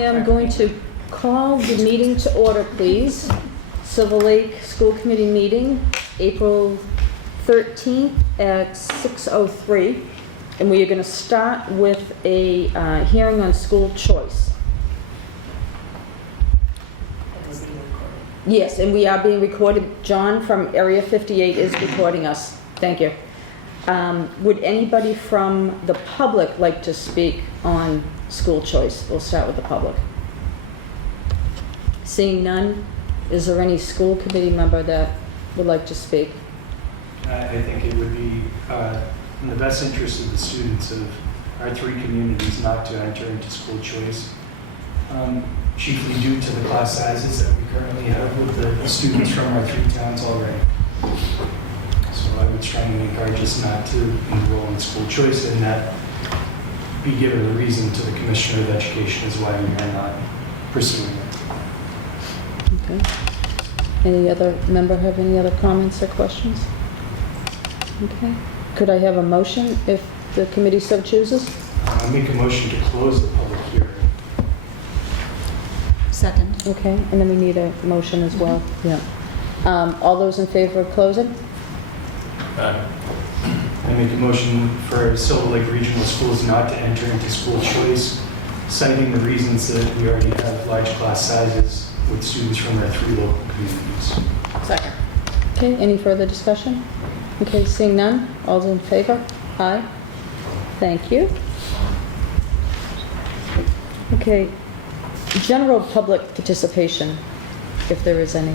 am going to call the meeting to order, please. Silver Lake School Committee meeting, April 13th at 6:03. And we are going to start with a hearing on school choice. Yes, and we are being recorded. John from Area 58 is recording us. Thank you. Would anybody from the public like to speak on school choice? We'll start with the public. Seeing none, is there any school committee member that would like to speak? I think it would be in the best interest of the students of our three communities not to enter into school choice, chiefly due to the class sizes that we currently have with the students from our three towns already. So I would strongly encourage us not to enroll in school choice and that be given a reason to the Commissioner of Education as why we are not pursuing it. Okay. Any other member have any other comments or questions? Okay. Could I have a motion if the committee so chooses? I'll make a motion to close the public hearing. Second. Okay, and then we need a motion as well. Yeah. All those in favor of closing? I make a motion for Silver Lake Regional Schools not to enter into school choice, citing the reasons that we already have large class sizes with students from our three local communities. Second. Okay, any further discussion? Okay, seeing none, all those in favor? Aye. Thank you. Okay, general public participation, if there is any.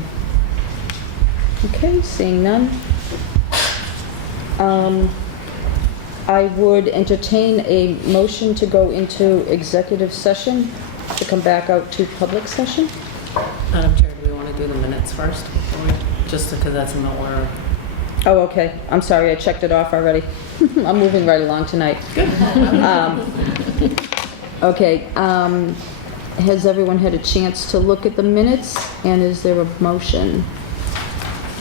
Okay, seeing none. I would entertain a motion to go into executive session to come back out to public session. Madam Chair, do we want to do the minutes first? Just because that's in the order. Oh, okay. I'm sorry, I checked it off already. I'm moving right along tonight. Good. Okay, has everyone had a chance to look at the minutes, and is there a motion?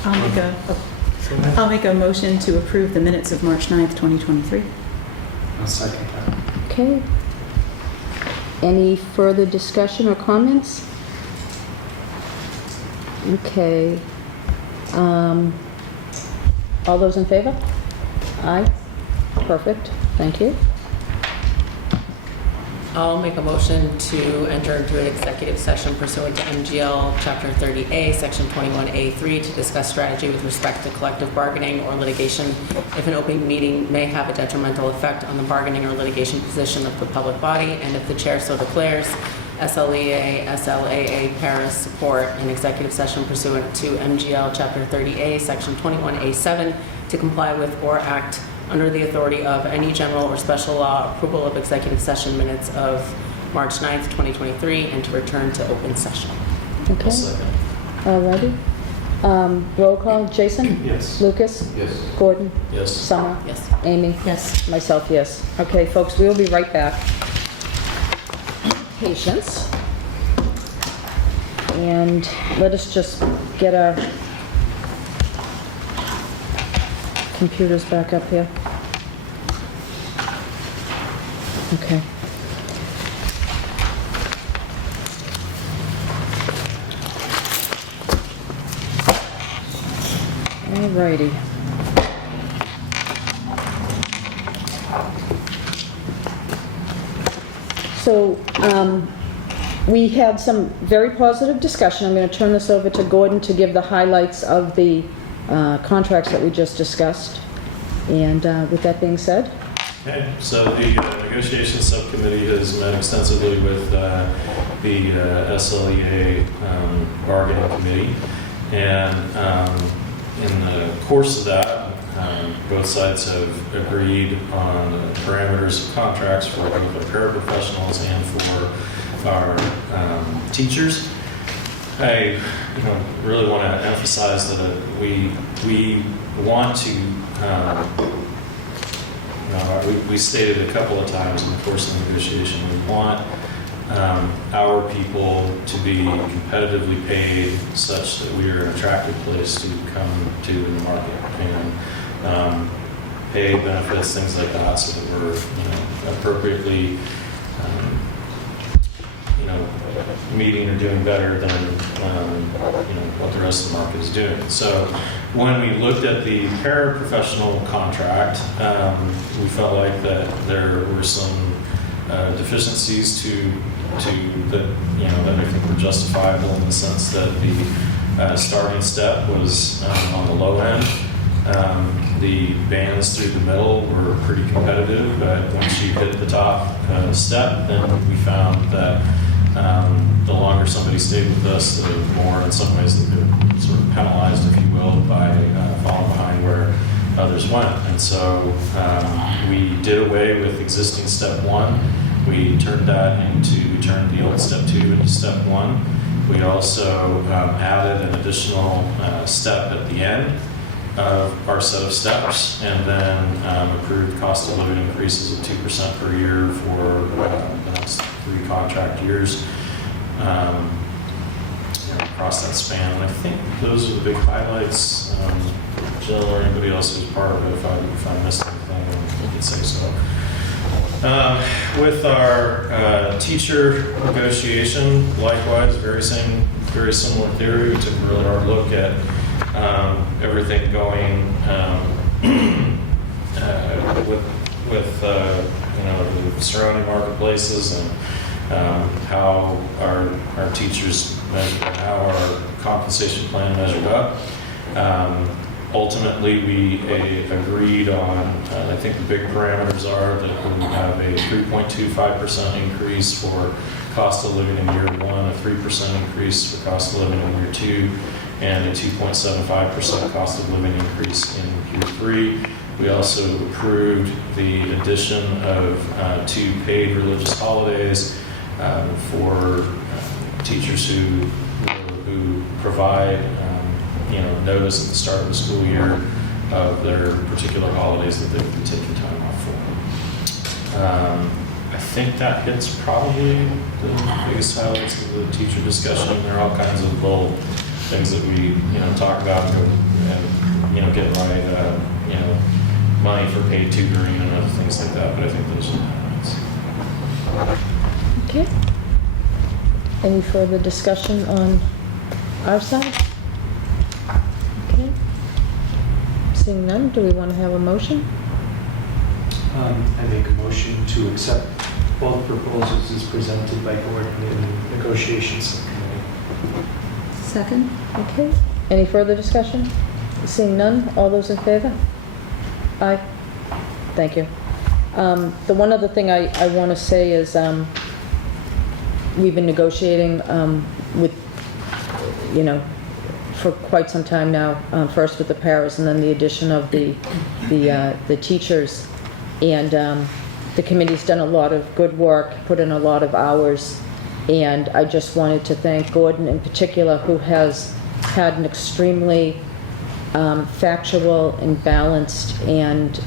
I'll make a motion to approve the minutes of March 9th, 2023. I'll second that. Okay. Any further discussion or comments? Okay. All those in favor? Aye. Perfect. Thank you. I'll make a motion to enter into an executive session pursuant to MGL Chapter 30A, Section 21A3, to discuss strategy with respect to collective bargaining or litigation if an open meeting may have a detrimental effect on the bargaining or litigation position of the public body, and if the chair so declares, SLEA, SLAA, Paris support an executive session pursuant to MGL Chapter 30A, Section 21A7, to comply with or act under the authority of any general or special law, approval of executive session minutes of March 9th, 2023, and to return to open session. Okay. All righty. Roll call. Jason? Yes. Lucas? Yes. Gordon? Yes. Summer? Yes. Amy? Yes. Myself, yes. Okay, folks, we will be right back. Patience. And let us just get our computers back up here. Okay. All righty. So, we had some very positive discussion. I'm going to turn this over to Gordon to give the highlights of the contracts that we just discussed. And with that being said, Okay, so the negotiations subcommittee has met extensively with the SLEA bargaining committee, and in the course of that, both sides have agreed on the parameters of contracts for both our paraprofessionals and for our teachers. I really want to emphasize that we want to we stated a couple of times in the course of the negotiation, we want our people to be competitively paid such that we are an attractive place to come to in the market, and pay, benefits, things like that, so that we're appropriately meeting or doing better than what the rest of the market is doing. So when we looked at the paraprofessional contract, we felt like that there were some deficiencies that I think were justifiable in the sense that the starting step was on the low end. The bands through the middle were pretty competitive, but once you hit the top step, then we found that the longer somebody stayed with us, the more, in some ways, they were sort of penalized, if you will, by falling behind where others went. And so we did away with existing step 1. We turned the old step 2 into step 1. We also added an additional step at the end of our set of steps, and then approved cost of living increases of 2% per year for the next 3 contract years across that span. And I think those are the big highlights. Jill or anybody else who's part of it, if I missed anything, you can say so. With our teacher negotiation, likewise, very similar theory. We took a really hard look at everything going with the surrounding marketplaces and how our teachers measure, how our compensation plan measured up. Ultimately, we agreed on, I think the big parameters are that we have a 3.25% increase for cost of living in year 1, a 3% increase for cost of living in year 2, and a 2.75% cost of living increase in year 3. We also approved the addition of 2 paid religious holidays for teachers who provide notice at the start of the school year of their particular holidays that they would be taking time off for. I think that hits probably the biggest highlights of the teacher discussion. There are all kinds of little things that we talk about and get right, money for paid tutoring and other things like that. But I think those are the highlights. Okay. Any further discussion on our side? Okay. Seeing none, do we want to have a motion? I make a motion to accept both proposals as presented by Gordon in the negotiations subcommittee. Second? Okay. Any further discussion? Seeing none, all those in favor? Aye. Thank you. The one other thing I want to say is we've been negotiating with, for quite some time now, first with the paras and then the addition of the teachers. And the committee's done a lot of good work, put in a lot of hours, and I just wanted to thank Gordon in particular, who has had an extremely factual and balanced and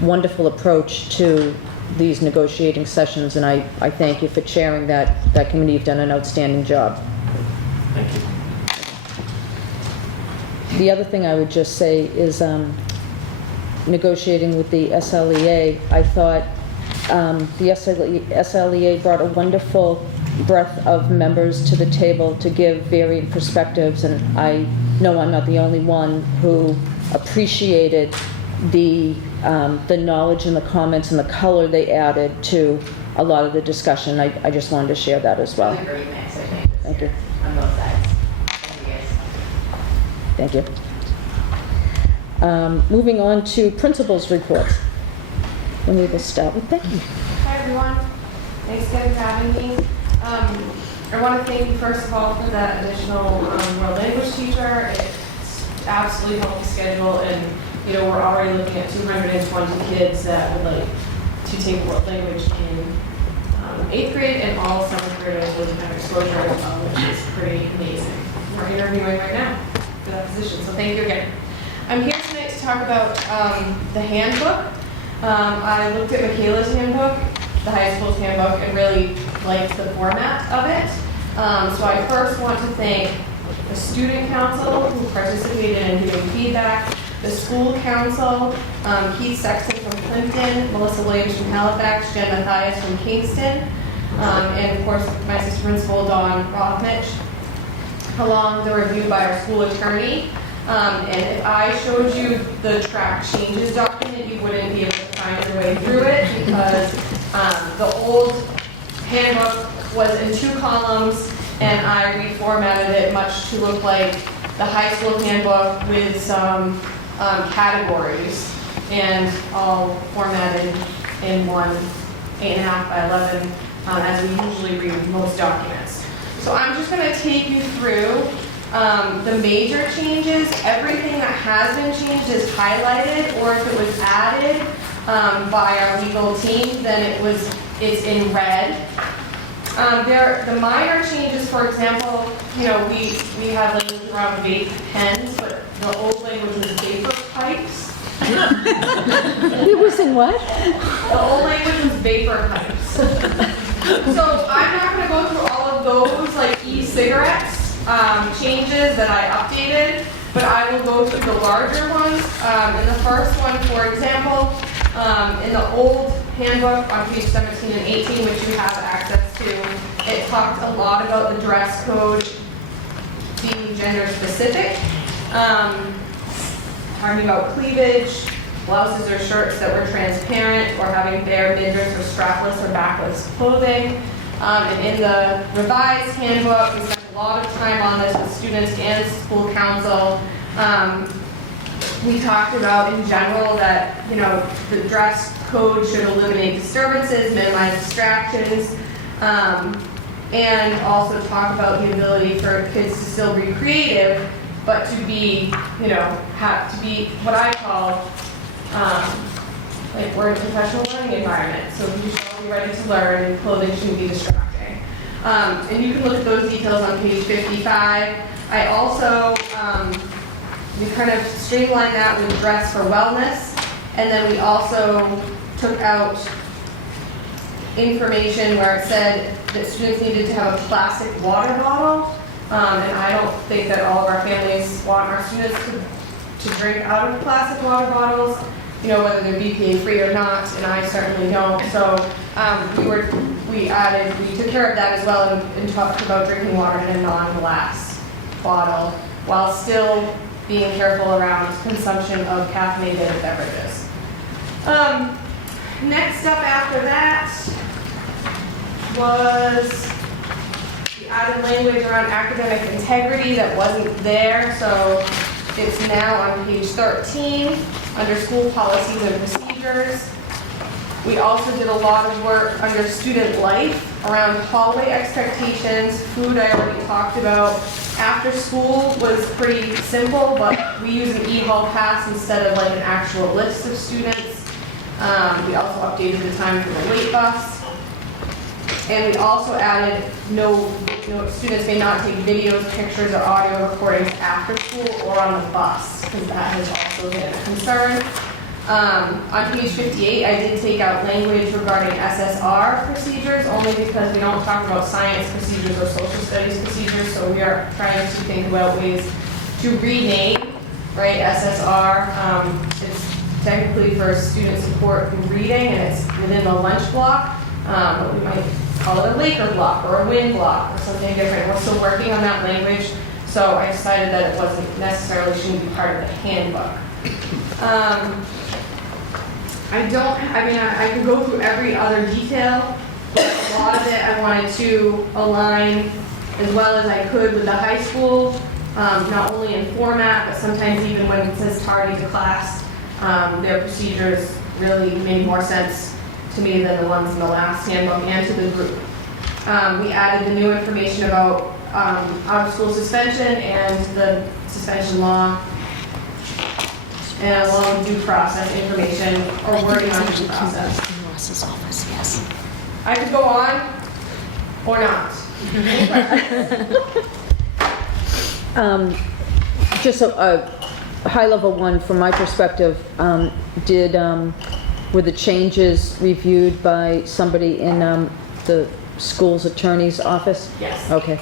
wonderful approach to these negotiating sessions, and I thank you for chairing that committee. You've done an outstanding job. Thank you. The other thing I would just say is negotiating with the SLEA, I thought the SLEA brought a wonderful breadth of members to the table to give varying perspectives, and I know I'm not the only one who appreciated the knowledge and the comments and the color they added to a lot of the discussion. I just wanted to share that as well. Really great mix of changes. Thank you. On both sides. Thank you guys. Thank you. Moving on to principals' reports. And we will start with Becky. Hi, everyone. Thanks again for having me. I want to thank you, first of all, for that additional world language teacher. It's absolutely helped the schedule, and we're already looking at 220 kids that would like to take world language in 8th grade, and all 7th graders would have exposure as well, which is pretty amazing. We're interviewing right now for that position, so thank you again. I'm here tonight to talk about the handbook. I looked at Michaela's handbook, the high school's handbook, and really liked the format of it. So I first want to thank the student council who participated in giving feedback, the school council, Keith Sexton from Plympton, Melissa Williams from Halifax, Jen Mathias from Kingston, and of course, my assistant principal, Dawn Rothmich, along the review by our school attorney. And if I showed you the track changes document, you wouldn't be able to find your way through it because the old handbook was in 2 columns, and I reformatted it much to look like the high school handbook with some categories, and all formatted in one 8.5 by 11, as we usually read most documents. So I'm just going to take you through the major changes. Everything that has been changed is highlighted, or if it was added by our legal team, then it's in red. The minor changes, for example, we have language around vape pens, but the old language was vapor pipes. It was in what? The old language was vapor pipes. So I'm not going to go through all of those, like e-cigarettes changes that I updated, but I will go through the larger ones. And the first one, for example, in the old handbook on page 17 and 18, which you have access to, it talked a lot about the dress code being gender specific, talking about cleavage, blouses or shirts that were transparent, or having bare midriffs or strapless or backless clothing. And in the revised handbook, we spent a lot of time on this with students and school council. We talked about in general that, the dress code should eliminate disturbances, minimize distractions, and also talk about the ability for kids to still be creative, but to be, have to be what I call, we're in a professional learning environment, so you should all be ready to learn, and clothing shouldn't be distracting. And you can look at those details on page 55. I also, we kind of streamlined that with dress for wellness, and then we also took out information where it said that students needed to have a plastic water bottle, and I don't think that all of our families want our students to drink out of plastic water bottles, whether they're BPA free or not, and I certainly don't. So we took care of that as well, and talked about drinking water in a non-glass bottle, while still being careful around consumption of caffeinated beverages. Next up after that was the added language around academic integrity that wasn't there, so it's now on page 13 under school policies and procedures. We also did a lot of work under student life around hallway expectations. Food I already talked about. After school was pretty simple, but we use an e-hall pass instead of like an actual list of students. We also updated the time for the late bus. And we also added students may not take videos, pictures, or audio recordings after school or on the bus, because that has also been a concern. On page 58, I did take out language regarding SSR procedures, only because we don't talk about science procedures or social studies procedures, so we are trying to think about ways to rename, right, SSR. It's technically for student support in reading, and it's within the lunch block, but we might call it a Laker block or a wind block or something different. We're still working on that language, so I decided that it wasn't necessarily shouldn't be part of the handbook. I could go through every other detail, but a lot of it I wanted to align as well as I could with the high school, not only in format, but sometimes even when it says tardy to class, their procedures really made more sense to me than the ones in the last handbook and to the group. We added the new information about out-of-school suspension and the suspension law, and along with due process information or wording on due process. In Ross's office, yes. I could go on or not. Just a high-level one from my perspective. Were the changes reviewed by somebody in the school's attorney's office? Yes. Okay.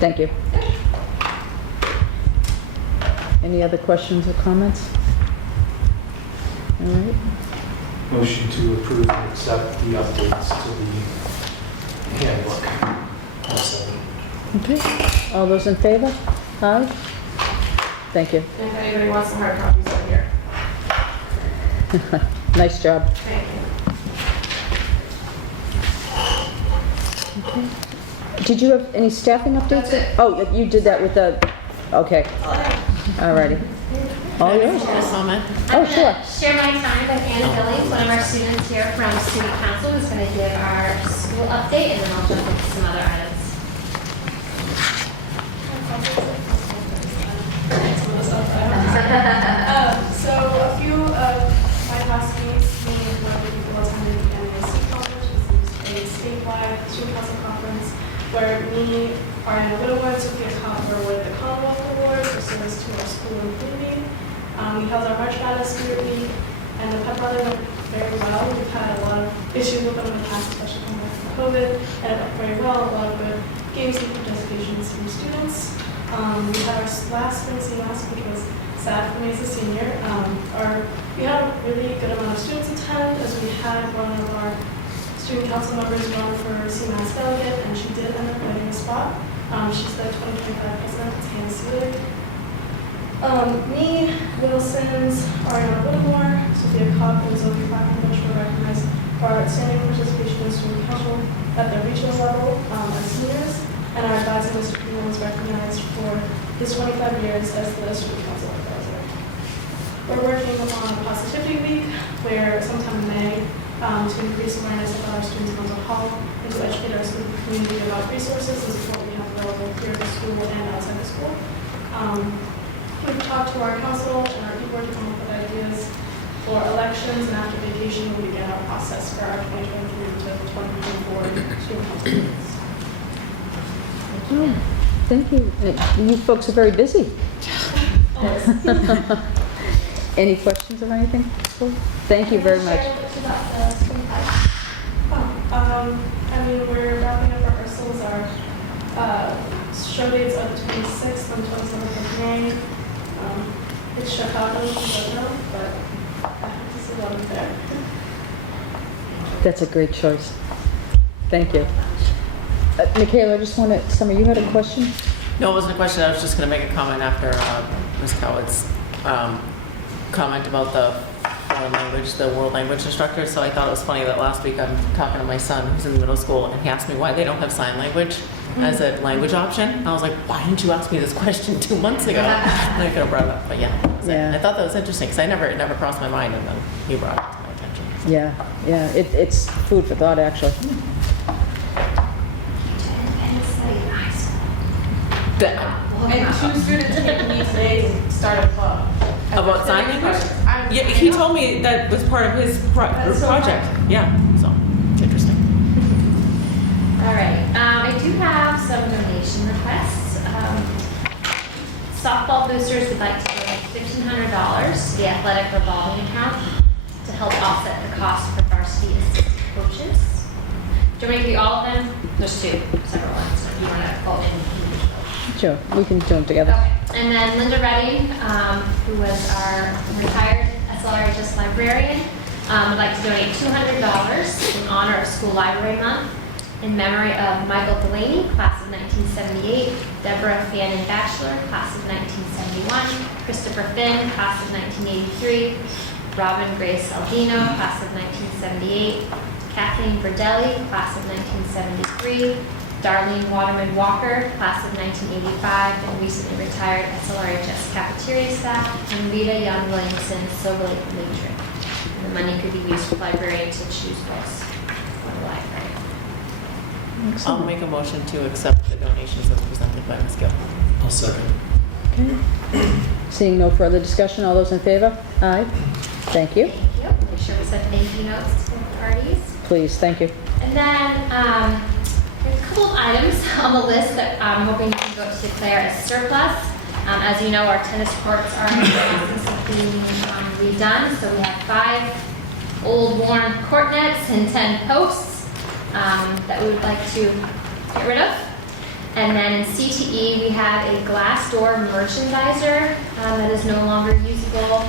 Thank you. Any other questions or comments? All right. Motion to approve and accept the updates to handbook. Also, Okay, all those in favor? Aye? Thank you. And if anybody wants the hard copies, they're here. Nice job. Thank you. Did you have any staffing updates? That's it. Oh, you did that with the, okay, all righty. All yours. This moment. Oh, sure. Share my time with Anna Billings, one of our students here from Student Council, who's going to give our school update, and then I'll jump into some other items. So a few of my classmates may know that people attended the NAC conference, which is a statewide student council conference, where me, Ariana Widowwood, Sophia Copper with the Commonwealth Award for service to our school and community. We held our March Madness Spirit Week, and the pep rally went very well. We've had a lot of issues with them in the past, especially coming back from COVID, and it went very well. A lot of good games and participations from students. We had our last spring CMAS, which was sad for me as a senior. We had a really good amount of students attend, as we had one of our student council members run for CMAS delegate, and she did end up winning a spot. She's the 2025 president, it's Hannah Seelig. Me, Wilson's, Ariana Whittemore, Sophia Cobb, and Zoe Falconbush were recognized for our outstanding participation in student council at the regional level as seniors, and our advisor, Mr. Freeman, was recognized for his 25 years as the student council advisor. We're working on a positivity week, where sometime in May, to increase awareness about our students' mental health and to educate our student community about resources and support we have available here at the school and outside the school. We've talked to our council and our people to come up with ideas for elections, and after vacation, we begin our process for our 2023 to 2024 student council meetings. Oh, thank you. You folks are very busy. Any questions or anything? Thank you very much. We're wrapping up our rehearsals. Our show dates are the 26th and 27th of May. It's Chicago, if you don't know, but I have to see them there. That's a great choice. Thank you. Michaela, I just wanted, Summer, you had a question? No, it wasn't a question. I was just going to make a comment after Ms. Cowitz's comment about the foreign language, the world language instructor. So I thought it was funny that last week I'm talking to my son who's in the middle school, and he asked me why they don't have sign language as a language option. And I was like, why didn't you ask me this question 2 months ago? And I could have brought it up, but yeah. Yeah. I thought that was interesting because it never crossed my mind, and then he brought it to my attention. Yeah, it's food for thought, actually. And 2 students came to me today to start a club. About sign language? Yeah, he told me that was part of his That's so project. Yeah, so it's interesting. All right, I do have some donation requests. Softball boosters would like to donate $1,500 to the athletic revolving account to help offset the cost for varsity assistant coaches. Do you want me to do all of them? There's 2 separate ones, so if you want to go in individually. Sure, we can do them together. Okay, and then Linda Redding, who was our retired SLRHS librarian, would like to donate $200 in honor of School Library Month in memory of Michael Delaney, class of 1978, Deborah Fannin Batchelor, class of 1971, Christopher Finn, class of 1983, Robin Grace Aldino, class of 1978, Kathleen Verdelli, class of 1973, Darlene Waterman Walker, class of 1985, and recently retired SLRHS cafeteria staff, and Rita Young Williamson, Silver Lake matron. And the money could be used for librarians to choose books for the library. I'll make a motion to accept the donations as presented by Ms. Gill. I'll second. Okay. Seeing no further discussion, all those in favor? Aye. Thank you. Thank you. Make sure we send thank you notes to both parties. Please, thank you. And then there's a couple of items on the list that I'm hoping you can vote to declare as surplus. As you know, our tennis courts are in the process of being redone. So we have 5 old worn court nets and 10 posts that we would like to get rid of. And then in CTE, we have a glass door merchandiser that is no longer usable.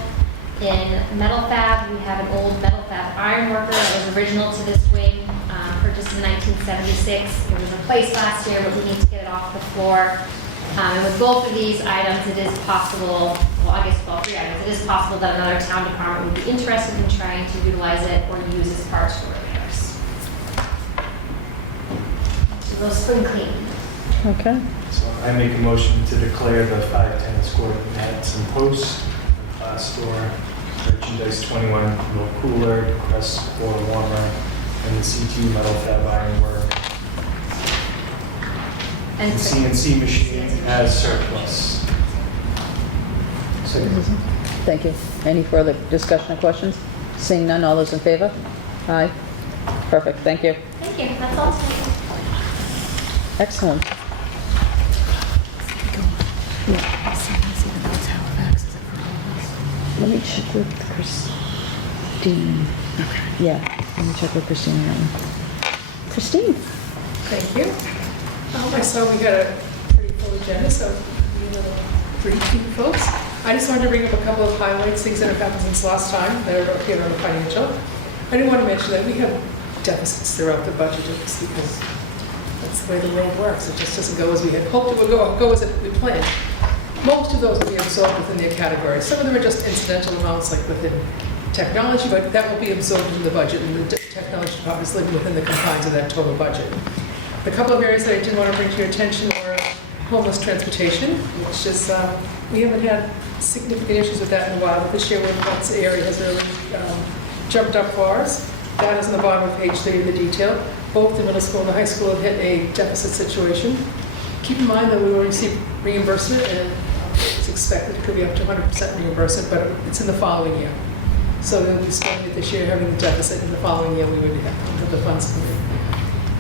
In metal fab, we have an old metal fab iron worker that was original to this wing, purchased in 1960. 1976. It was replaced last year, but we need to get it off the floor. And with both of these items, it is possible, well, I guess all three items, it is possible that another town department would be interested in trying to utilize it or use its parts for repairs. So those spring clean. Okay. So I make a motion to declare the 5 tennis court mats and posts, the class store, merchandise 21 little cooler, crest floor warmer, and the CT metal fab iron work, And and CNC machine as surplus. Thank you. Any further discussion or questions? Seeing none, all those in favor? Aye. Perfect, thank you. thank you, that's all tonight. Excellent. Let me check with Christine. Yeah, let me check with Christine on that one. Christine? Thank you. I saw we had a pretty full agenda, so we have a brief few folks. I just wanted to bring up a couple of highlights, things that have happened since last time that are here on the financial. I didn't want to mention that we have deficits throughout the budget just because that's the way the world works. It just doesn't go as we had hoped it would go as we planned. Most of those will be absorbed within their categories. Some of them are just incidental amounts like within technology, but that will be absorbed in the budget, and the technology department is living within the confines of that total budget. The couple of areas that I did want to bring to your attention were homeless transportation, which is, we haven't had significant issues with that in a while, but this year that area has really jumped up for us. That is on the bottom of page 3 of the detail. Both the middle school and the high school have hit a deficit situation. Keep in mind that we will receive reimbursement, and it's expected it could be up to 100% reimbursement, but it's in the following year. So when we started this year having the deficit, in the following year we would have the funds coming in.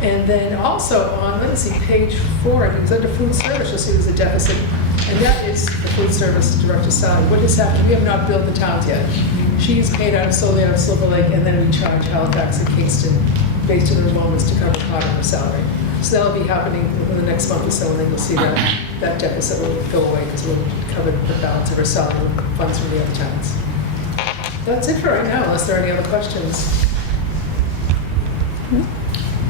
And then also on, let's see, page 4, I think it's under food service, you'll see there's a deficit, and that is the food service director's salary. What has happened, we have not billed the towns yet. She is paid solely out of Silver Lake, and then we charge Halifax and Kingston based on the enrollments to cover part of her salary. So that'll be happening within the next month or so, and then you'll see that deficit will go away because we'll cover the balance of her salary with funds from the other towns. That's it for right now, unless there are any other questions.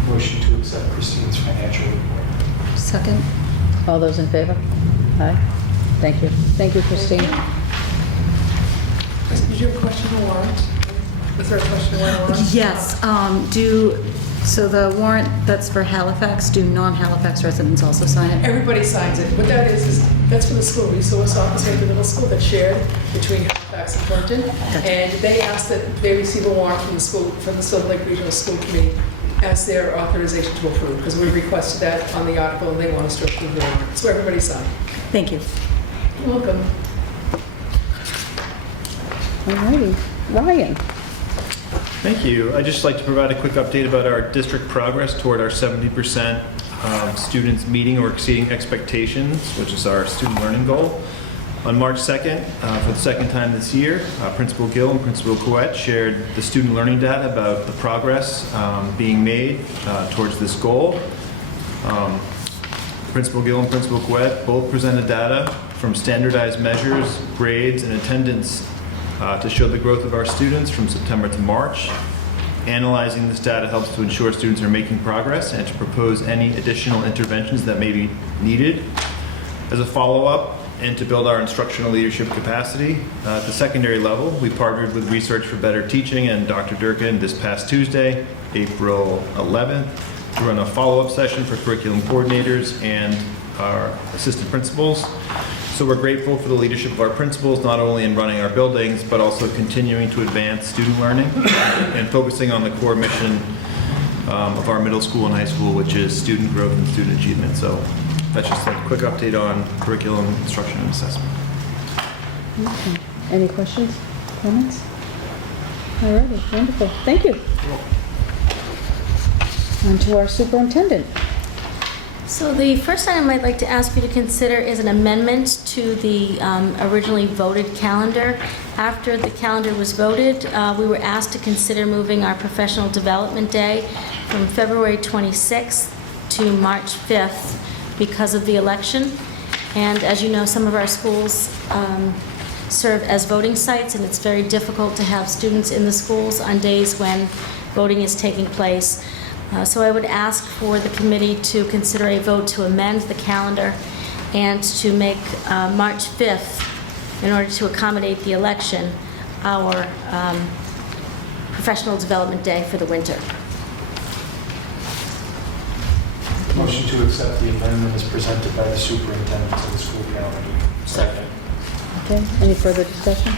Motion to accept Christine's financial report. Second. All those in favor? Aye. Thank you. Thank you, Christine. Did you have a question on warrant? Was there a question on warrant? Yes, so the warrant that's for Halifax, do non-Halifax residents also sign it? Everybody signs it. What that is that's for the school resource officer at the middle school that's shared between Halifax and Plympton. And they ask that they receive a warrant from the school, from the Silver Lake Regional School Committee as their authorization to approve, because we requested that on the article and they want us to approve the warrant. So everybody signed. Thank you. You're welcome. All righty. Ryan? Thank you. I'd just like to provide a quick update about our district progress toward our 70% students meeting or exceeding expectations, which is our student learning goal. On March 2nd, for the second time this year, Principal Gill and Principal Couette shared the student learning data about the progress being made towards this goal. Principal Gill and Principal Couette both presented data from standardized measures, grades, and attendance to show the growth of our students from September to March. Analyzing this data helps to ensure students are making progress and to propose any additional interventions that may be needed. As a follow-up, and to build our instructional leadership capacity at the secondary level, we partnered with Research for Better Teaching and Dr. Durkin this past Tuesday, April 11th, to run a follow-up session for curriculum coordinators and our assistant principals. So we're grateful for the leadership of our principals, not only in running our buildings, but also continuing to advance student learning and focusing on the core mission of our middle school and high school, which is student growth and student achievement. So that's just a quick update on curriculum, instruction, and assessment. Okay. Any questions, comments? All righty, wonderful. Thank you. On to our superintendent. So the first item I'd like to ask you to consider is an amendment to the originally voted calendar. After the calendar was voted, we were asked to consider moving our professional development day from February 26th to March 5th because of the election. And as you know, some of our schools serve as voting sites, and it's very difficult to have students in the schools on days when voting is taking place. So I would ask for the committee to consider a vote to amend the calendar and to make March 5th, in order to accommodate the election, our professional development day for the winter. Motion to accept the amendment is presented by the superintendent to the school calendar. Second. Okay, any further discussion?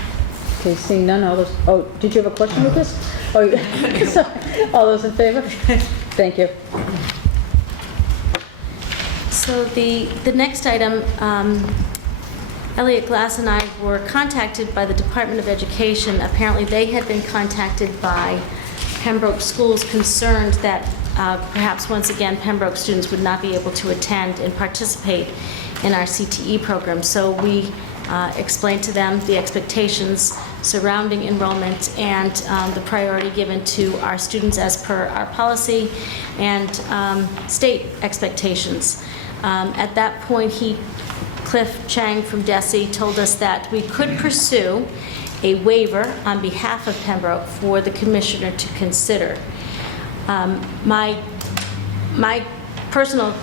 Okay, seeing none, all those, oh, did you have a question with this? Oh, sorry. All those in favor? Thank you. So the next item, Elliot Glass and I were contacted by the Department of Education. Apparently, they had been contacted by Pembroke schools concerned that perhaps once again Pembroke students would not be able to attend and participate in our CTE program. So we explained to them the expectations surrounding enrollment and the priority given to our students as per our policy and state expectations. At that point, Cliff Chang from DESE told us that we could pursue a waiver on behalf of Pembroke for the commissioner to consider. My personal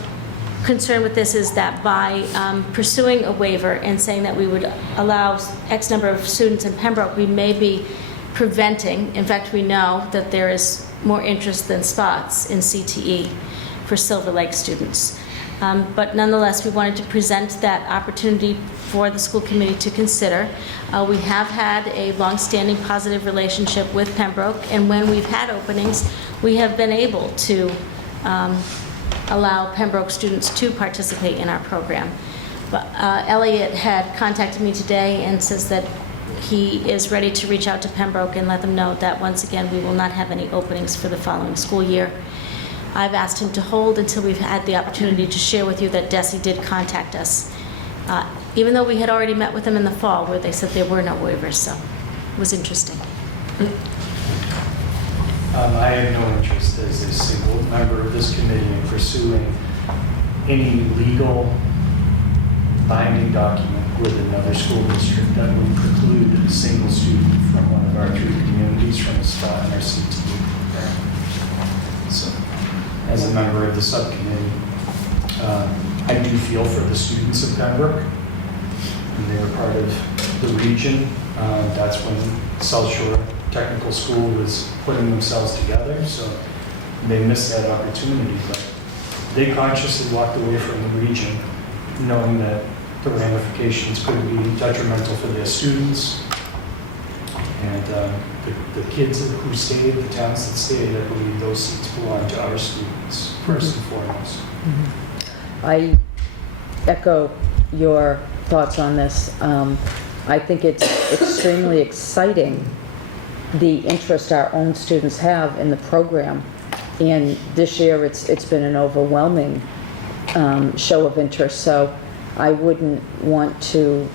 concern with this is that by pursuing a waiver and saying that we would allow X number of students in Pembroke, we may be preventing, in fact, we know that there is more interest than spots in CTE for Silver Lake students. But nonetheless, we wanted to present that opportunity for the school committee to consider. We have had a long-standing positive relationship with Pembroke, and when we've had openings, we have been able to allow Pembroke students to participate in our program. But Elliot had contacted me today and says that he is ready to reach out to Pembroke and let them know that once again we will not have any openings for the following school year. I've asked him to hold until we've had the opportunity to share with you that DESE did contact us, even though we had already met with them in the fall where they said there were no waivers, so it was interesting. I have no interest as a single member of this committee in pursuing any legal binding document with another school district that would preclude a single student from one of our 3 communities from a spot in our CTE program. So, as a member of the subcommittee, I do feel for the students of Pembroke, and they were part of the region. That's when South Shore Technical School was putting themselves together, so they missed that opportunity. But they consciously walked away from the region, knowing that the ramifications could be detrimental for their students. And the kids who stayed, the towns that stayed, I believe those seats belong to our students, first and foremost. I echo your thoughts on this. I think it's extremely exciting, the interest our own students have in the program. And this year it's been an overwhelming show of interest, so I wouldn't want to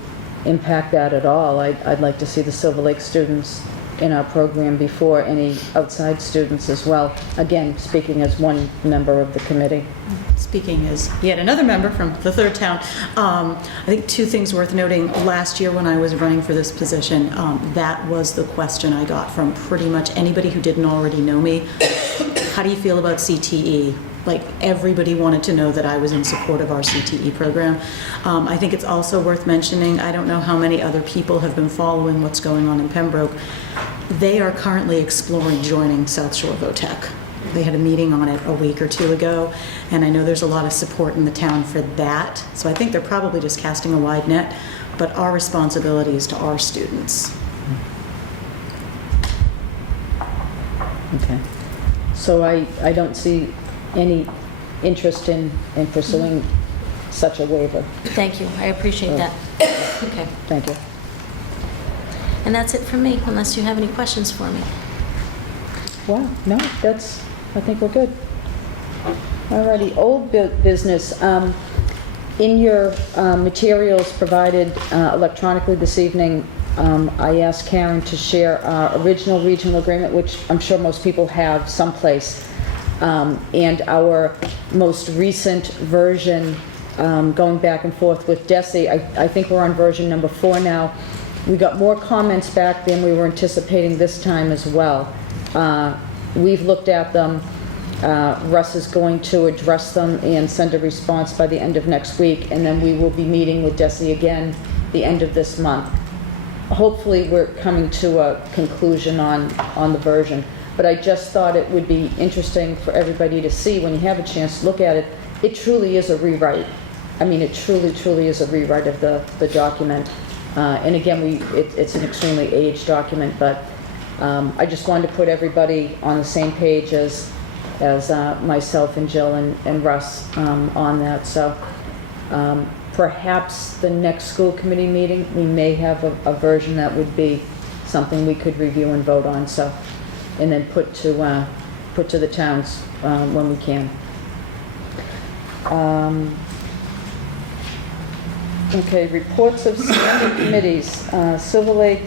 impact that at all. I'd like to see the Silver Lake students in our program before any outside students as well. Again, speaking as one member of the committee. Speaking as yet another member from the third town, I think 2 things worth noting. Last year when I was running for this position, that was the question I got from pretty much anybody who didn't already know me. How do you feel about CTE? Like, everybody wanted to know that I was in support of our CTE program. I think it's also worth mentioning, I don't know how many other people have been following what's going on in Pembroke. They are currently exploring joining South Shore VOTEC. They had a meeting on it a week or 2 ago, and I know there's a lot of support in the town for that. So I think they're probably just casting a wide net, but our responsibility is to our students. Okay. So I don't see any interest in pursuing such a waiver. Thank you, I appreciate that. Okay, Thank you. and that's it for me, unless you have any questions for me. Wow, no, I think we're good. Alrighty, old business. In your materials provided electronically this evening, I asked Karen to share our original regional agreement, which I'm sure most people have someplace, and our most recent version, going back and forth with DESE. I think we're on version number 4 now. We got more comments back than we were anticipating this time as well. We've looked at them. Russ is going to address them and send a response by the end of next week, and then we will be meeting with Desi again the end of this month. Hopefully, we're coming to a conclusion on the version, but I just thought it would be interesting for everybody to see when you have a chance to look at it. It truly is a rewrite. I mean, it truly, truly is a rewrite of the document. And again, it's an extremely aged document, but I just wanted to put everybody on the same page as myself and Jill and Russ on that. So perhaps the next school committee meeting, we may have a version that would be something we could review and vote on. So, and then put to the towns when we can. Okay, reports of standing committees. Silver Lake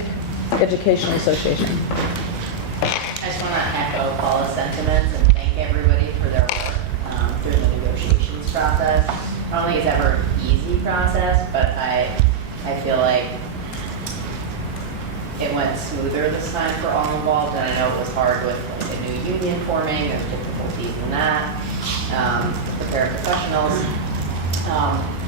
Educational Association. I just want to echo Paula's sentiments and thank everybody for their work through the negotiations process. I don't think it's ever an easy process, but I feel like it went smoother this time for all involved, and I know it was hard with like a new union forming. There's difficulties in that with the paraprofessionals.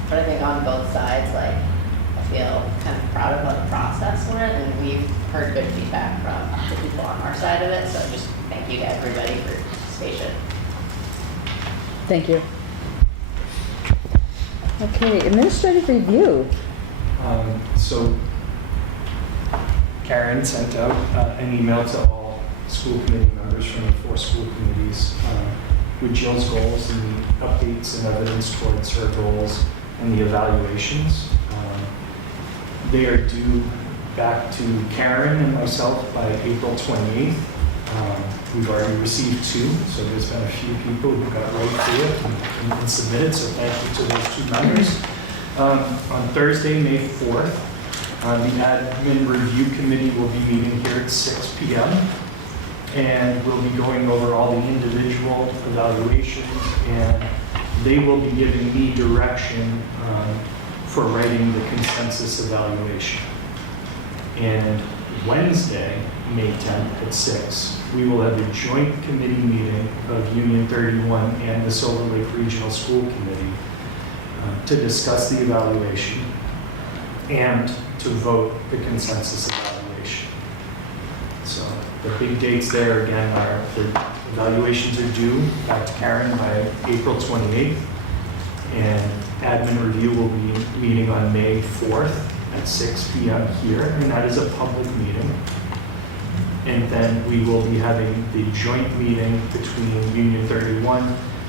But I think on both sides, like, I feel kind of proud of how the process went, and we've heard good feedback from the people on our side of it, so just thank you to everybody for your participation. Thank you. Okay, administrative review. So Karen sent out an email to all school committee members from the 4 school committees with Jill's goals and updates and evidence towards her goals and the evaluations. They are due back to Karen and myself by April 28th. We've already received 2, so there's been a few people who got right through it and submitted, so thank you to those 2 members. On Thursday, May 4th, the admin review committee will be meeting here at 6 p.m. and we'll be going over all the individual evaluations, and they will be giving me direction for writing the consensus evaluation. And Wednesday, May 10th at 6, we will have a joint committee meeting of Union 31 and the Silver Lake Regional School Committee to discuss the evaluation and to vote the consensus evaluation. So the big dates there again are the evaluations are due back to Karen by April 28th, and admin review will be meeting on May 4th at 6 p.m. here, and that is a public meeting. And then we will be having the joint meeting between Union 31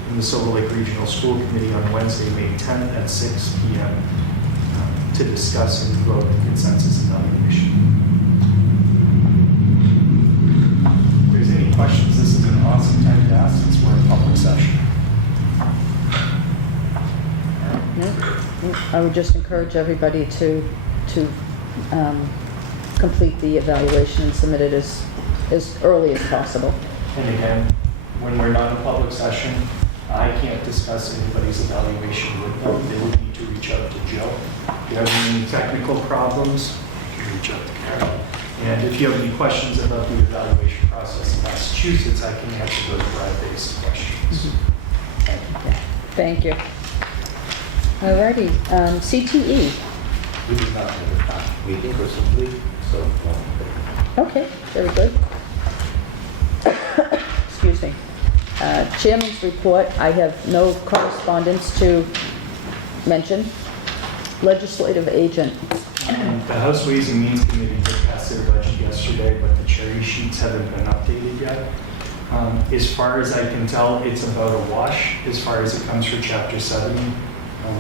and the Silver Lake Regional School Committee on Wednesday, May 10th at 6 p.m. To discuss and vote the consensus evaluation. If there's any questions, this is an awesome time to ask since we're in public session. I would just encourage everybody to complete the evaluation and submit it as early as possible. And again, when we're not in public session, I can't discuss anybody's evaluation with them. They would need to reach out to Jill. If you have any technical problems, you can reach out to Karen. And if you have any questions about the evaluation process in Massachusetts, I can answer those broad-based questions. Thank you. Alrighty, CTE. We did not have a meeting recently, so. Okay, very good. Excuse me. Chairman's report, I have no correspondence to mention. Legislative agent. The House Ways and Means Committee did pass their budget yesterday, but the cherry sheets haven't been updated yet. As far as I can tell, it's about a wash as far as it comes for Chapter 7.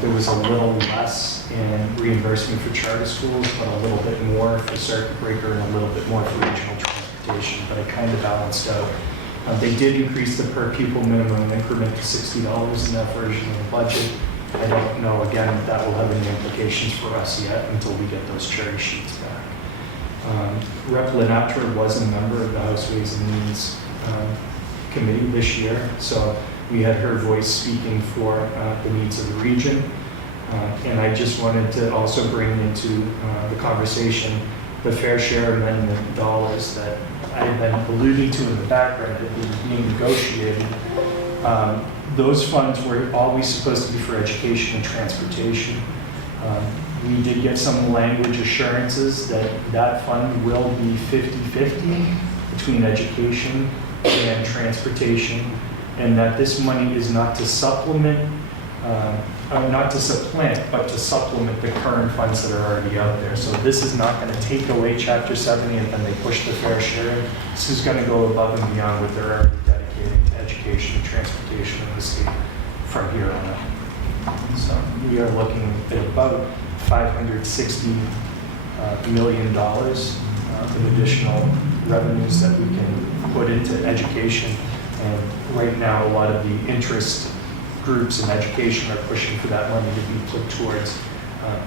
There was a little less in reimbursement for charter schools, but a little bit more for circuit breaker and a little bit more for regional transportation, but it kind of balanced out. They did increase the per pupil minimum increment to $60 in that version of the budget. I don't know, again, if that will have any implications for us yet until we get those cherry sheets back. Rep. Lenatra was a member of the House Ways and Means Committee this year, so we had her voice speaking for the needs of the region. And I just wanted to also bring into the conversation the fair share amendment dollars that I had been alluding to in the background that were being negotiated Those funds were always supposed to be for education and transportation. We did get some language assurances that that fund will be 50-50 between education and transportation, and that this money is not to supplement, not to supplant, but to supplement the current funds that are already out there. So this is not going to take away Chapter 70 and then they push the fair share. This is going to go above and beyond what they're already dedicating to education and transportation in the state from here on out. So we are looking at about $560 million of additional revenues that we can put into education. And right now, a lot of the interest groups in education are pushing for that money to be put towards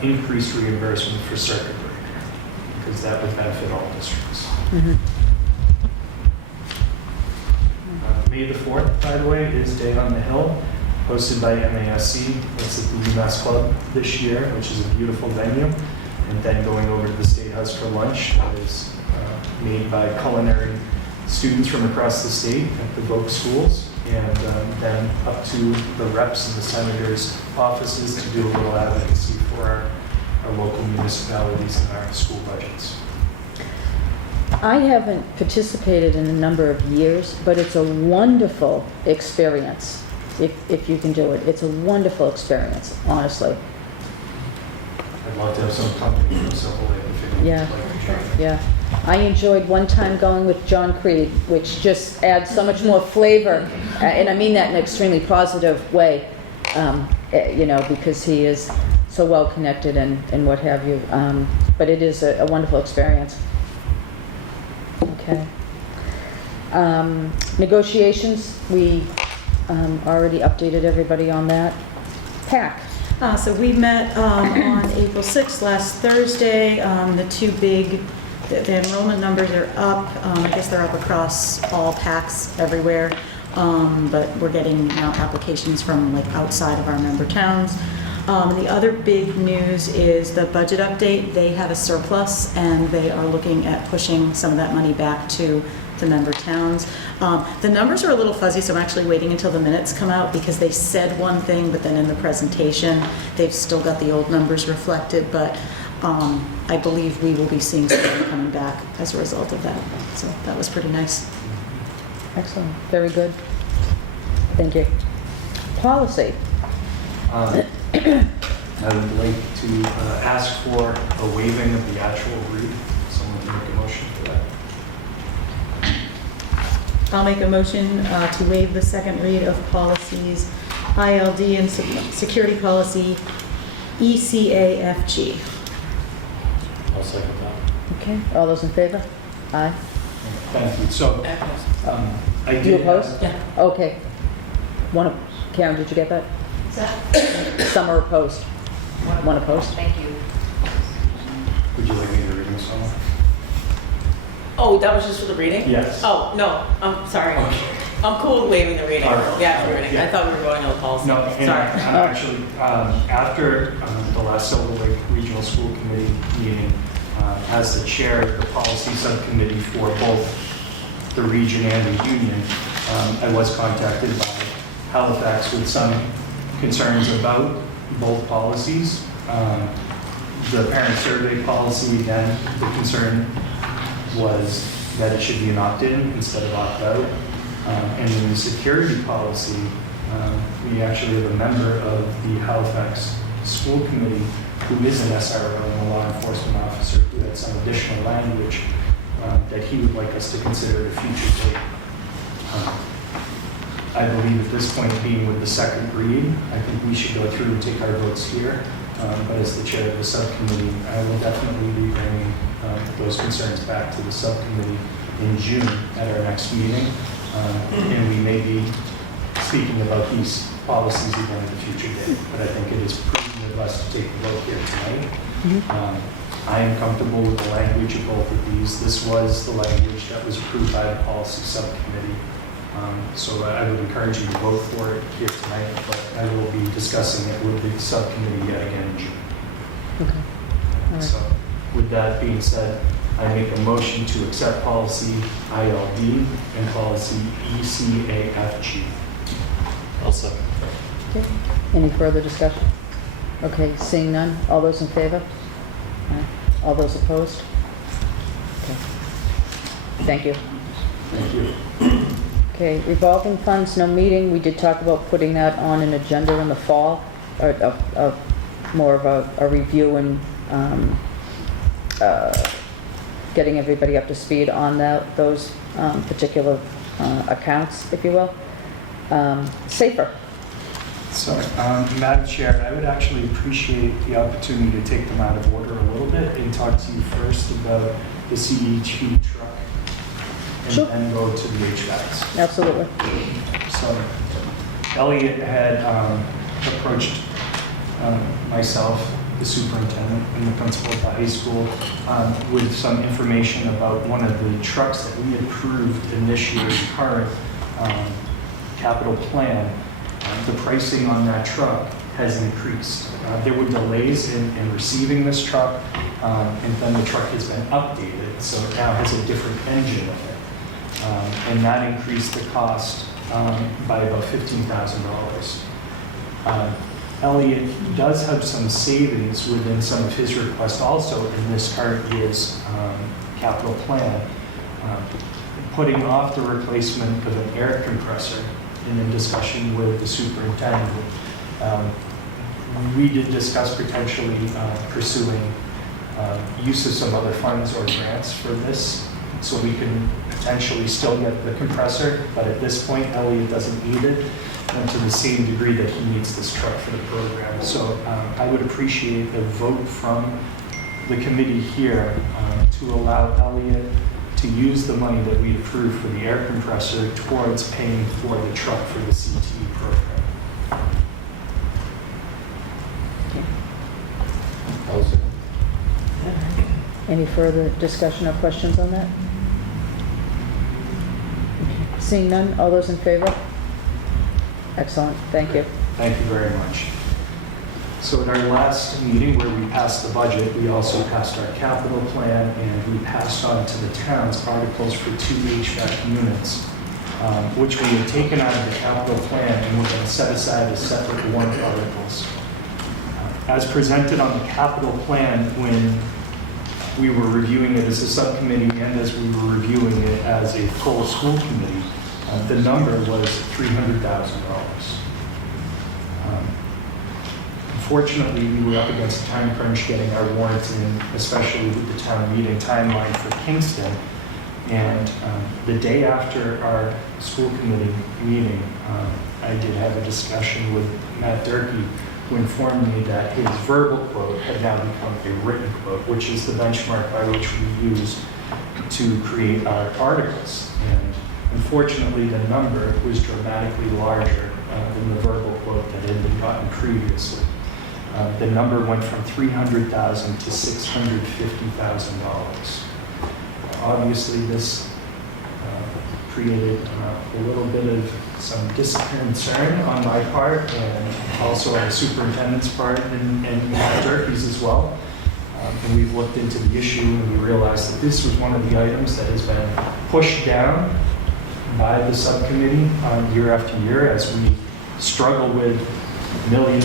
increased reimbursement for circuit breaker, because that would benefit all districts. May the 4th, by the way, is Day on the Hill, hosted by MASC. It's at the UMass Club this year, which is a beautiful venue. And then going over to the State House for lunch, that is made by culinary students from across the state at the Voc schools, and then up to the reps and the senators' offices to do a little advocacy for our local municipalities and our school budgets. I haven't participated in a number of years, but it's a wonderful experience if you can do it. It's a wonderful experience, honestly. I'd love to have some company from Silver Lake if Yeah. like to join. Yeah. I enjoyed one time going with John Creed, which just adds so much more flavor, and I mean that in an extremely positive way, because he is so well connected and what have you. But it is a wonderful experience. Okay. Negotiations, we already updated everybody on that. PAC. So we met on April 6th, last Thursday. The enrollment numbers are up. I guess they're up across all PACs everywhere. But we're getting now applications from like outside of our member towns. The other big news is the budget update. They have a surplus and they are looking at pushing some of that money back to the member towns. The numbers are a little fuzzy, so I'm actually waiting until the minutes come out because they said one thing, but then in the presentation, they've still got the old numbers reflected, but I believe we will be seeing something coming back as a result of that. So that was pretty nice. Excellent. Very good. Thank you. Policy. I would like to ask for a waiving of the actual read. Someone can make a motion for that. I'll make a motion to waive the second read of policies ILD and security policy ECAFG. I'll second that. Okay. All those in favor? Aye. Thank you. So, I did. You opposed? Yeah. Okay. Karen, did you get that? Some are opposed. One opposed? Thank you. Would you like me to read this one? Oh, that was just for the reading? Yes. Oh, no, I'm sorry. Okay. I'm cool with waiving the reading. All right. Yeah, for the reading. Yeah. I thought we were going on the policy. No, and Sorry. I'm actually, after the last Silver Lake Regional School Committee meeting, as the chair of the policy subcommittee for both the region and the union, I was contacted by Halifax with some concerns about both policies. The parent survey policy, again, the concern was that it should be an opt-in instead of opt-out. And in the security policy, we actually have a member of the Halifax School Committee who is an SRO and a law enforcement officer who had some additional language that he would like us to consider at a future date. I believe at this point, being with the second read, I think we should go through and take our votes here. But as the chair of the subcommittee, I will definitely be bringing those concerns back to the subcommittee in June at our next meeting. And we may be speaking about these policies again at a future date. But I think it is prudent of us to take the vote here tonight. I am comfortable with the language of both of these. This was the language that was approved by the policy subcommittee. So I would encourage you to vote for it here tonight, but I will be discussing it with the subcommittee yet again in June. Okay. All right. So with that being said, I make a motion to accept policy ILD and policy ECAFG. I'll second. Okay. Any further discussion? Okay, seeing none. All those in favor? Aye. All those opposed? Okay. Thank you. Thank you. Okay, revolving funds, no meeting. We did talk about putting that on an agenda in the fall, or more of a review and getting everybody up to speed on those particular accounts, if you will. Safer. So, Madam Chair, I would actually appreciate the opportunity to take them out of order a little bit and talk to you first about the CHP truck and Sure. then go to the HVACs. Absolutely. So Elliot had approached myself, the superintendent, and the principal of the high school with some information about one of the trucks that we approved in this year's current capital plan. The pricing on that truck has increased. There were delays in receiving this truck, and then the truck has been updated, so it now has a different engine in it. And that increased the cost by about $15,000. Elliot does have some savings within some of his requests also in this current year's capital plan, putting off the replacement of an air compressor. And in discussion with the superintendent, we did discuss potentially pursuing use of some other funds or grants for this, so we can potentially still get the compressor, but at this point, Elliot doesn't need it to the same degree that he needs this truck for the program. So I would appreciate a vote from the committee here to allow Elliot to use the money that we approved for the air compressor towards paying for the truck for the CT program. Any further discussion or questions on that? Seeing none, all those in favor? Excellent, thank you. Thank you very much. So at our last meeting where we passed the budget, we also passed our capital plan, and we passed on to the towns articles for 2 HVAC units, which we had taken out of the capital plan and were going to set aside as separate warrant articles. As presented on the capital plan when we were reviewing it as a subcommittee and as we were reviewing it as a full school committee, the number was $300,000. Unfortunately, we were up against a time crunch getting our warrants in, especially with the town meeting timeline for Kingston. And the day after our school committee meeting, I did have a discussion with Matt Durkee, who informed me that his verbal quote had now become a written quote, which is the benchmark by which we use to create our articles. And unfortunately, the number was dramatically larger than the verbal quote that had been gotten previously. The number went from $300,000 to $650,000. Obviously, this created a little bit of some disconcern on my part, and also on the superintendent's part, and Matt Durkee's as well. And we've looked into the issue, and we realized that this was one of the items that has been pushed down by the subcommittee year after year as we struggle with $1 million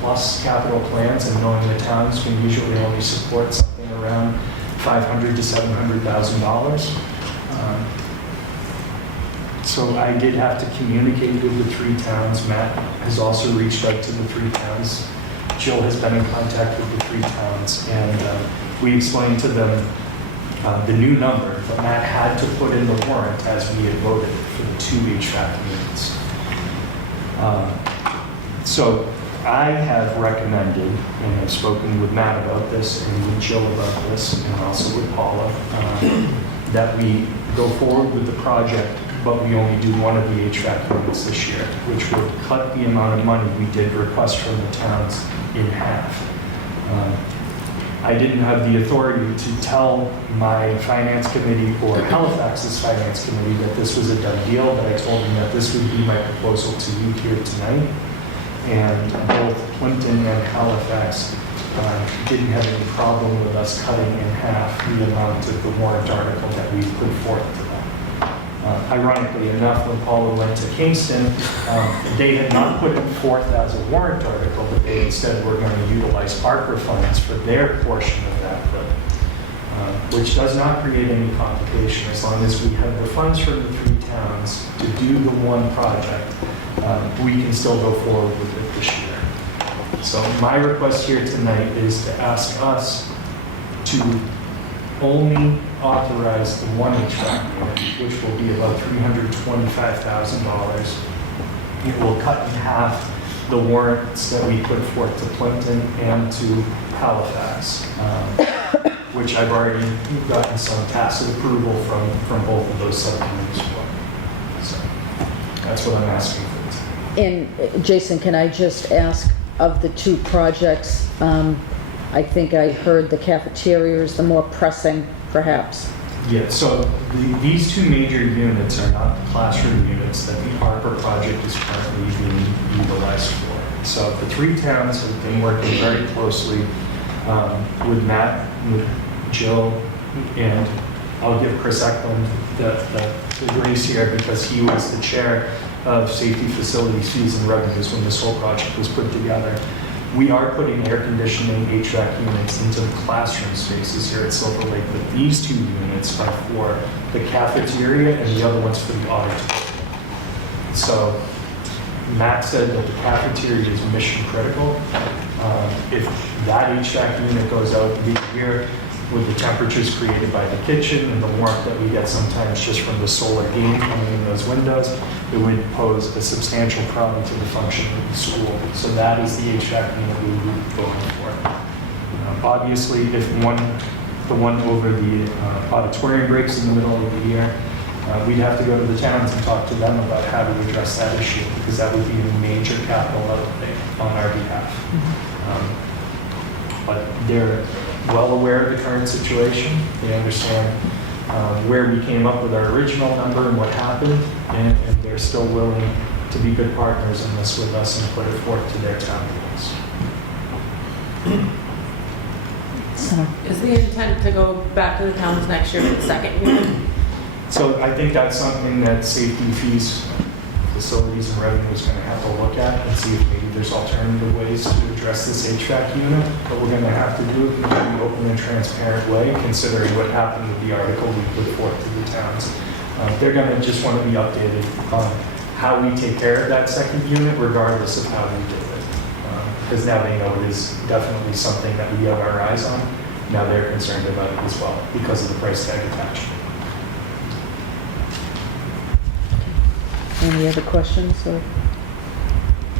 plus capital plans, and knowing the towns can usually only support something around $500,000 to $700,000. So I did have to communicate with the 3 towns. Matt has also reached out to the 3 towns. Jill has been in contact with the 3 towns, and we explained to them the new number, but Matt had to put in the warrant as we had voted for the 2 HVAC units. So I have recommended, and I've spoken with Matt about this, and with Jill about this, and also with Paula, that we go forward with the project, but we only do one of the HVAC units this year, which would cut the amount of money we did request from the towns in half. I didn't have the authority to tell my finance committee or Halifax's finance committee that this was a done deal, but I told them that this would be my proposal to you here tonight. And both Plympton and Halifax didn't have any problem with us cutting in half the amount of the warrant article that we put forth to them. Ironically enough, when Paula went to Kingston, They had not put it forth as a warrant article, but they instead were going to utilize ARPA funds for their portion of that bill, which does not create any complication as long as we have the funds from the 3 towns to do the one project. We can still go forward with it this year. So my request here tonight is to ask us to only authorize the one HVAC unit, which will be about $325,000. It will cut in half the warrants that we put forth to Plympton and to Halifax, which I've already gotten some tacit approval from both of those subcommittees for. So that's what I'm asking for. And Jason, can I just ask, of the 2 projects, I think I heard the cafeteria is the more pressing, perhaps. Yeah, so these 2 major units are not the classroom units that the ARPA project is currently being utilized for. So the 3 towns have been working very closely with Matt, with Jill, and I'll give Chris Eklund the grace here because he was the chair of Safety Facilities Fees and Revenues when this whole project was put together. We are putting air conditioning HVAC units into the classroom spaces here at Silver Lake, but these 2 units are for the cafeteria and the other one's for the auditorium. So Matt said that the cafeteria is mission critical. If that HVAC unit goes out mid-year with the temperatures created by the kitchen and the warmth that we get sometimes just from the solar heating coming in those windows, it would pose a substantial problem to the function of the school. So that is the HVAC unit we would be going for. Obviously, if the one over the auditorium breaks in the middle of the year, we'd have to go to the towns and talk to them about how to address that issue because that would be a major capital outlay on our behalf. But they're well aware of the current situation. They understand where we came up with our original number and what happened, and they're still willing to be good partners in this with us and put it forth to their town meetings. So, Is the intent to go back to the towns next year for the second unit? So I think that's something that Safety Fees, Facilities and Revenue is going to have to look at and see if maybe there's alternative ways to address this HVAC unit, but we're going to have to do it in an open and transparent way, considering what happened with the article we put forth to the towns. They're going to just want to be updated on how we take care of that second unit, regardless of how we do it. Because now they know it is definitely something that we have our eyes on. Now they're concerned about it as well, because of the price tag attached. any other questions or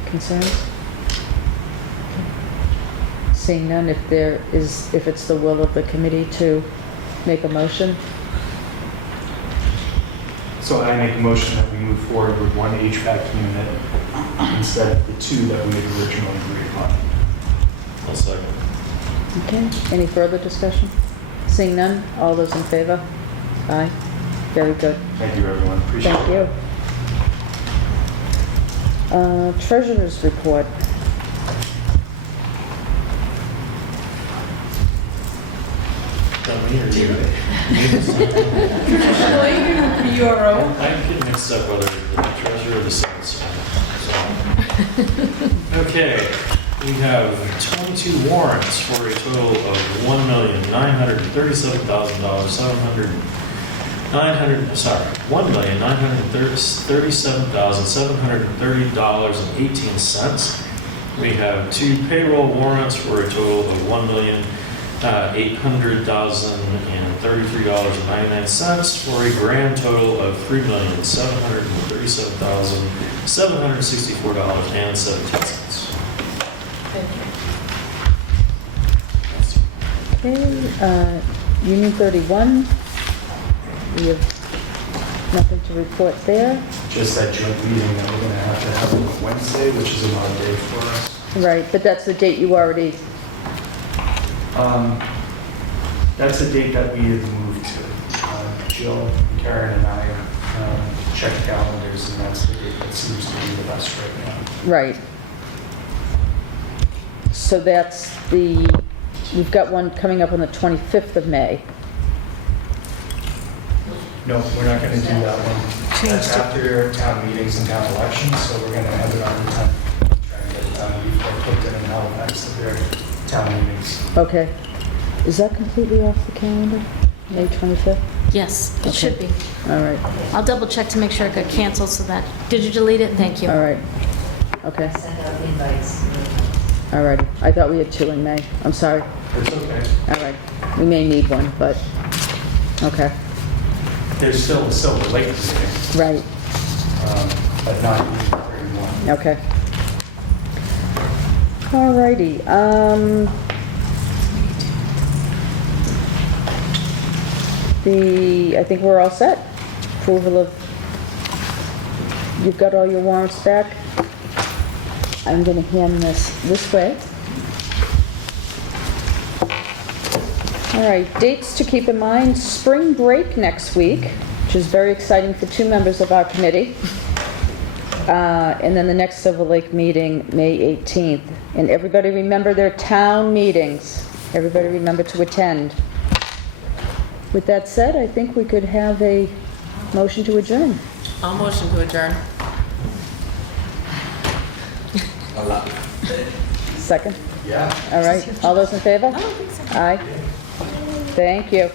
concerns? Seeing none, if it's the will of the committee to make a motion. So I make a motion that we move forward with one HVAC unit instead of the 2 that we had originally agreed upon. I'll second. Okay, any further discussion? Seeing none, all those in favor? Aye. Very good. Thank you, everyone. Appreciate Thank it. you. Treasurer's report. Not me or you? Euro. I get mixed up whether the treasurer or the sales. So. Okay, we have 22 warrants for a total of $1,937,730.18. We have 2 payroll warrants for a total of $1,800,033.99 for a grand total of $3,737,764.17. Okay, Union 31, we have nothing to report there. Just that joint meeting that we're going to have on Wednesday, which is an odd day for us. Right, but that's the date you already, That's a date that we had moved to. Jill, Karen, and I checked calendars, and that's the date that seems to be the best right now. right. So that's we've got one coming up on the 25th of May. No, we're not going to do that one. changed it. after town meetings and town elections, so we're going to have it on the time, try and get it done before Plympton and Halifax, their town meetings. Okay. Is that completely off the calendar? May 25th? Yes, it should be. All right, I'll double check to make sure it got canceled so that, did you delete it? Thank you. all right. Okay, Send out invites. all righty. I thought we had 2 in May. I'm sorry. It's okay. All right. We may need one, but, okay. There's still a Silver Lake meeting, Right, but not even 31. okay. All righty. I think we're all set. Approval of, you've got all your warrants back. I'm going to hand this way. All right, dates to keep in mind, spring break next week, which is very exciting for 2 members of our committee. And then the next Silver Lake meeting, May 18th. And everybody remember their town meetings. Everybody remember to attend. With that said, I think we could have a motion to adjourn. I'll motion to adjourn. Second? Yeah. All right, all those in favor? Aye. Thank you.